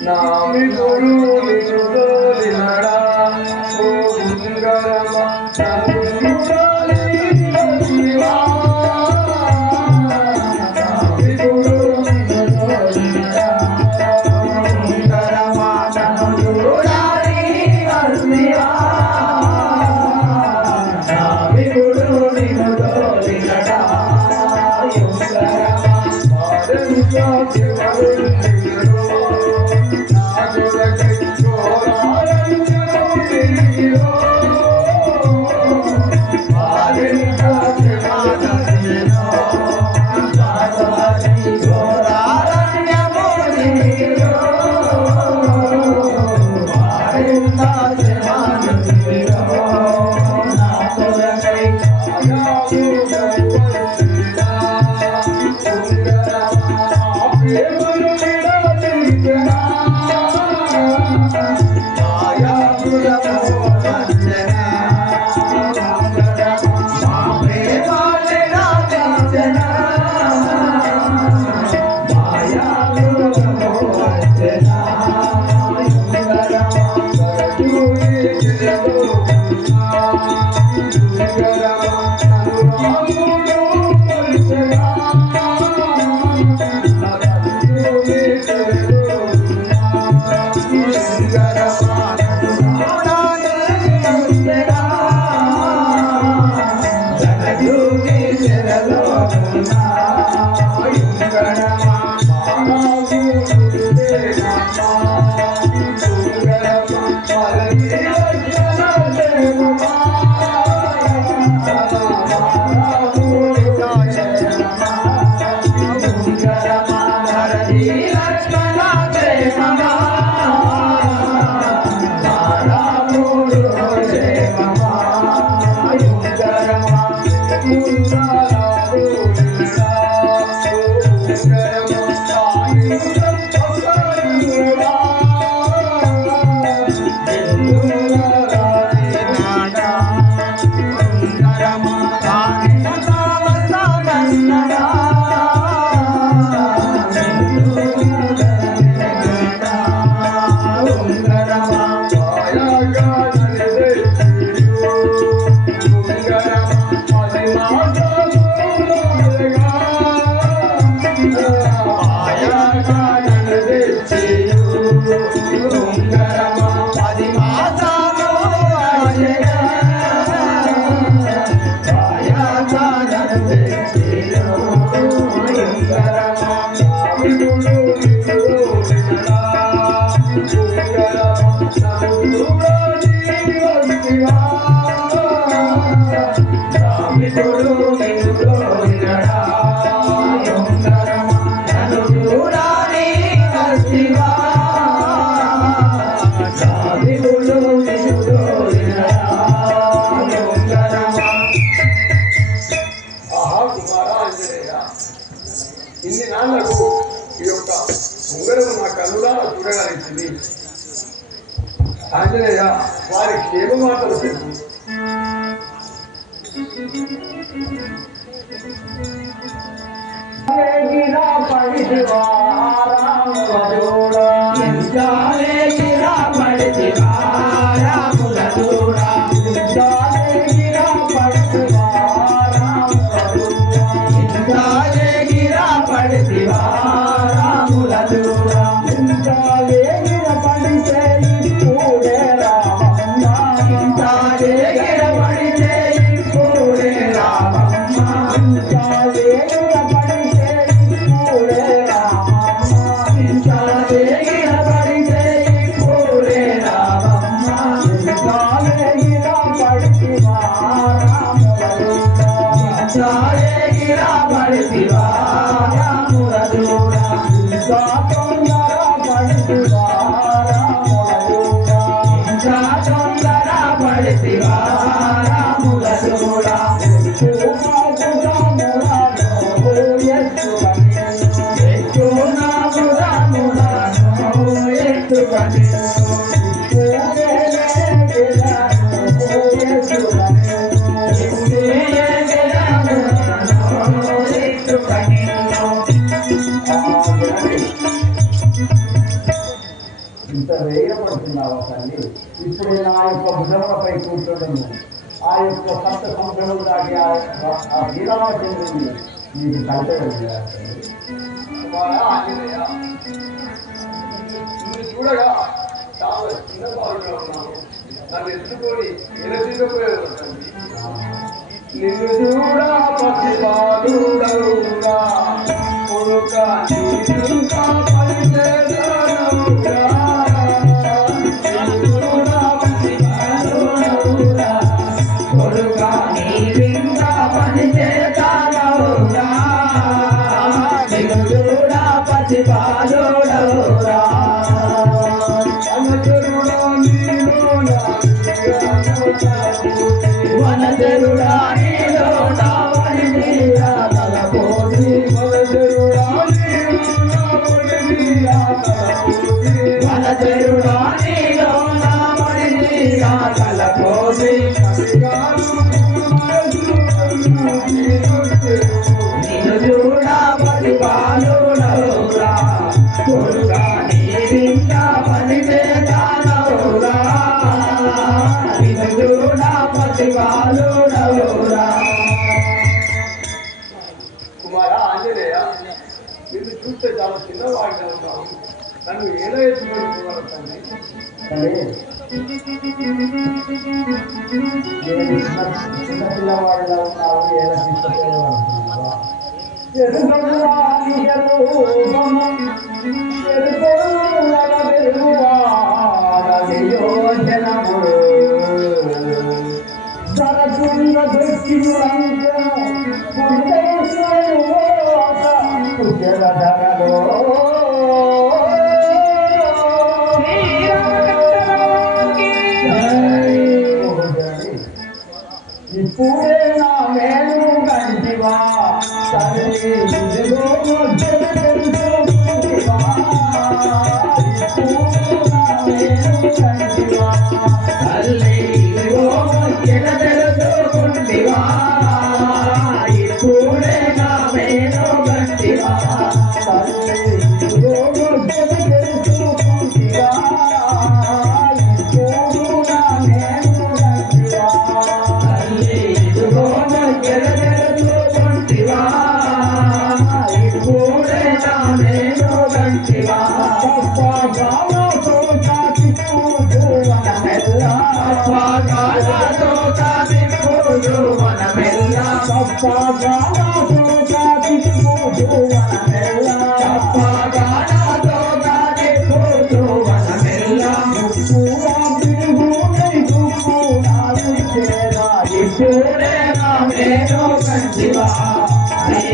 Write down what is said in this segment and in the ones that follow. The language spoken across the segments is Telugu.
না আমি গরু ఉంగరం నా కన్నులా చూడగలిగింది. ఆంజనేయ వారి క్షేమ మాటలు చెప్పు. పడి శివారామ కూర్చోడము ఆ యొక్క సప్త సంఖ్యలు దాటి ఆ లీలా చెందింది మీకు కలిపేది చూడగా చాలా చిన్నపాలుగా ఉన్నాను నన్ను ఎత్తుకొని నిన్ను చూడా పసి బాలుడవుగా కొడుక వనజరుడా నీలోనా ಚಿಂತೆ ಜಾಸ್ತಿ ನಾನು ಏನೇ ಯೋಜನ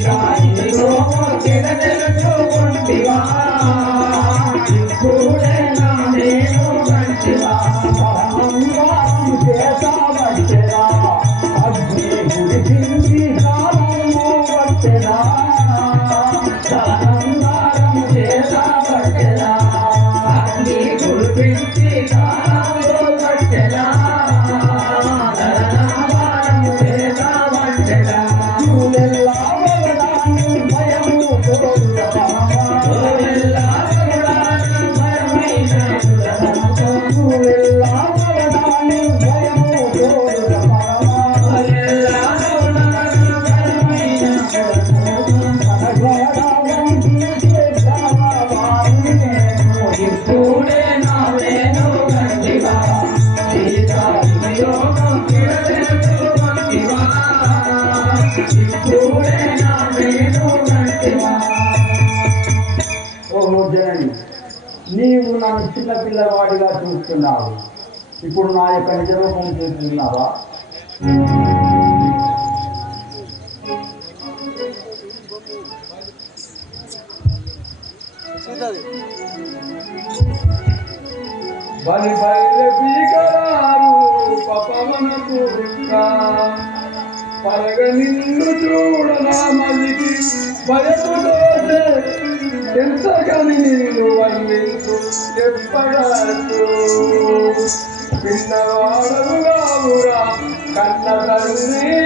加油！చెప్తున్నాడు. ఇప్పుడు నా యొక్క నిజరూపం చేస్తున్నారా బలి పరగ నిన్ను చూడనా మలికి భయపడే ఎంతగాని నేను వర్ణించు చెప్పరాదు విన్నవాడవు కావురా కన్న తల్లి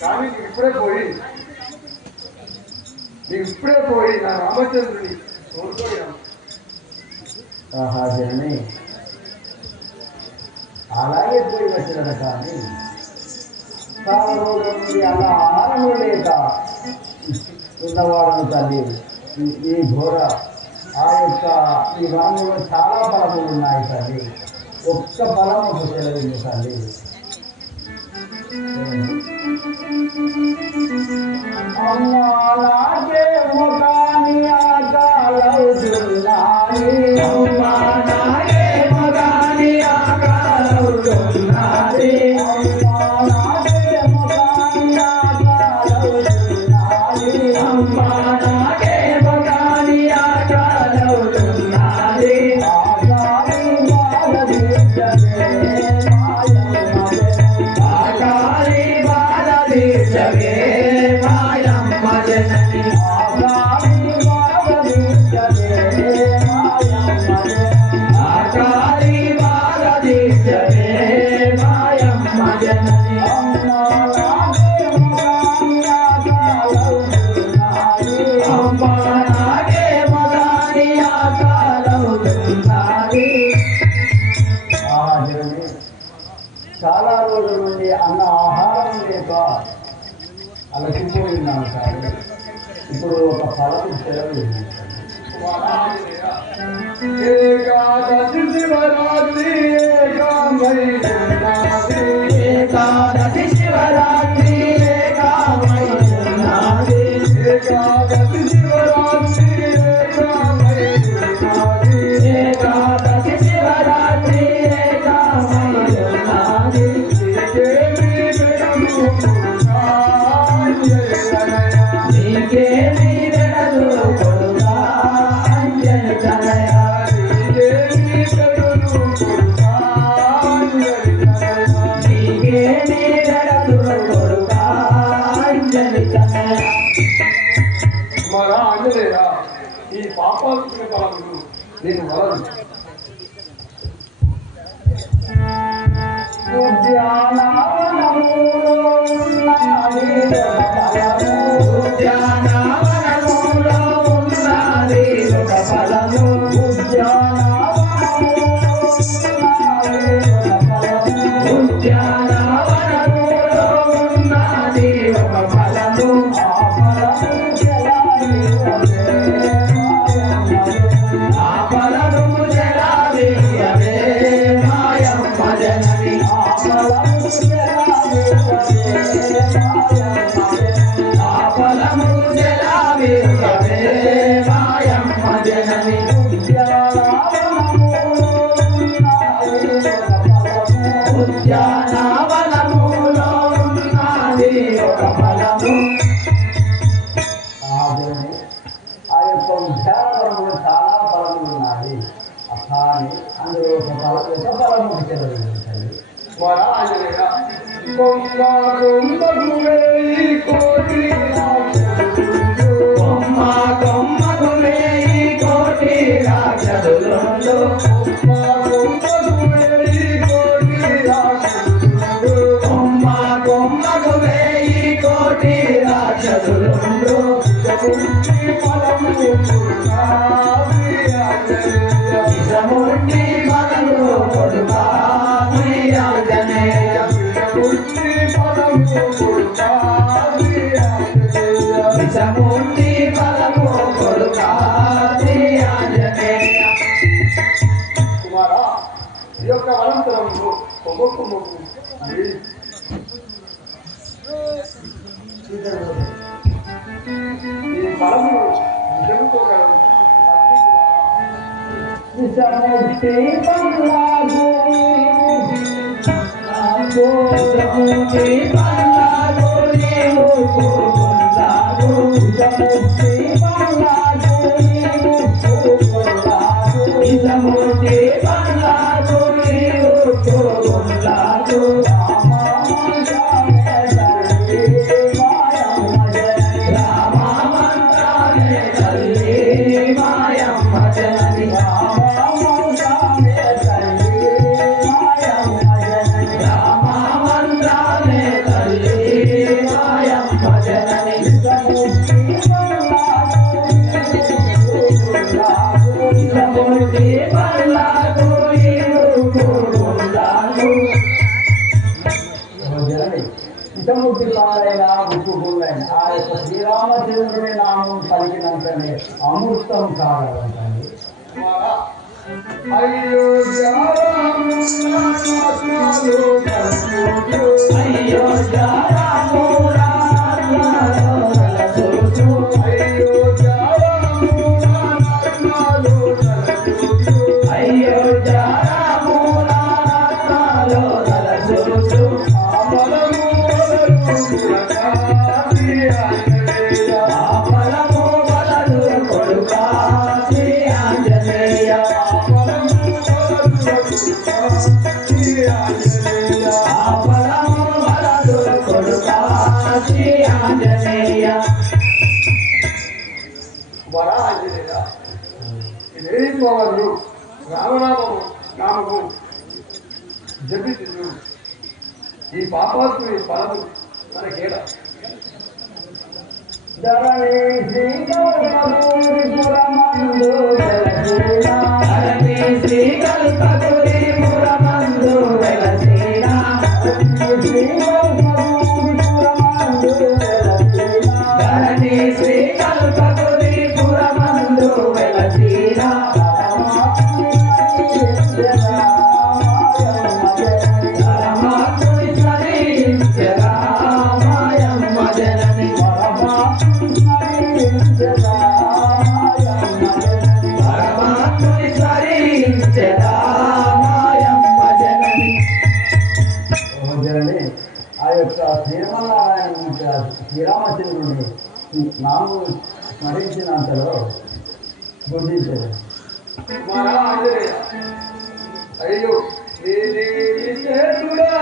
కానీ నీకు ఇప్పుడే పోయి. నీకు ఇప్పుడే పోయి నా రామచంద్రుని కోల్పోయాను ఆహా జనని. అలాగే పోయి వచ్చిన కానీ. అలా ఆనందలేక ఉన్నవాడను తల్లి ఈ ఘోర ఆ యొక్క ఈ రాములో చాలా ఫలములు ఉన్నాయి తల్లి. ఒక్క బలం ఒక సెలవు తల్లి. Allah la ke చేశారు ఇప్పుడు ఒక ఫలం శివరాత్రి ఏకాదశి శివరాత్రి ఏకాంగై ఈ పాపాదించిన పరములు నేను వరదు ఉద్యానము ఉద్యానము से बंगला को जाऊँगे విషముక్తి పాలైన ఉప్పుకులైన ఆ యొక్క శ్రీరామచంద్రుని నామం పలికినంతనే అమృతం కాగలండి కుమారా, అయ్యో జారాము నానాత్మలో కలుగు. అయ్యో పవర్లు రామనామము నామము జపించు ఈ పాపాత్ముని ఫలము మనకేలా ధరణి శ్రీకల్పూరి పురమందు వెలసిన. ధరణి శ్రీకల్పపురి పురమందు శ్రీరామచంద్రుని నాము స్మరించినంతలో బుద్ధించదు వరా ఆంజనేయ? అయ్యో నేనే చేతుడా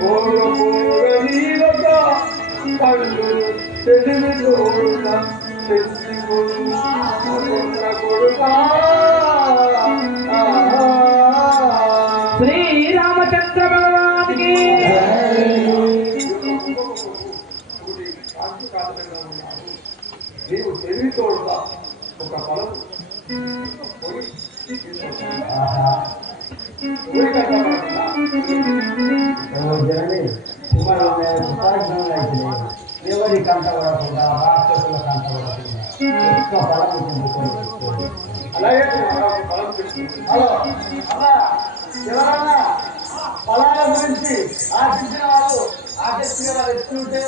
పోగ పోగ కళ్ళు తెలివి తోడున తెచ్చికొను కొడుకా శ్రీరామచంద్ర భగవానికి నీవు తెలివితోడుగా ఒక ఫలం పోయి తీసుకొచ్చావు. ఆహా ఊరి కట్టబడకుండా జనని కుమారు కృతజ్ఞులైతే ఎవరి కంటపడకుండా రాక్షసుల కంటపడకుండా ఎక్కువ బలము పొందుకొని అలాగే తీసుకుంటుంది హలో ఎవరన్నా గురించి ఆశించిన వాళ్ళు ఆశించిన వాళ్ళు ఎత్తుంటే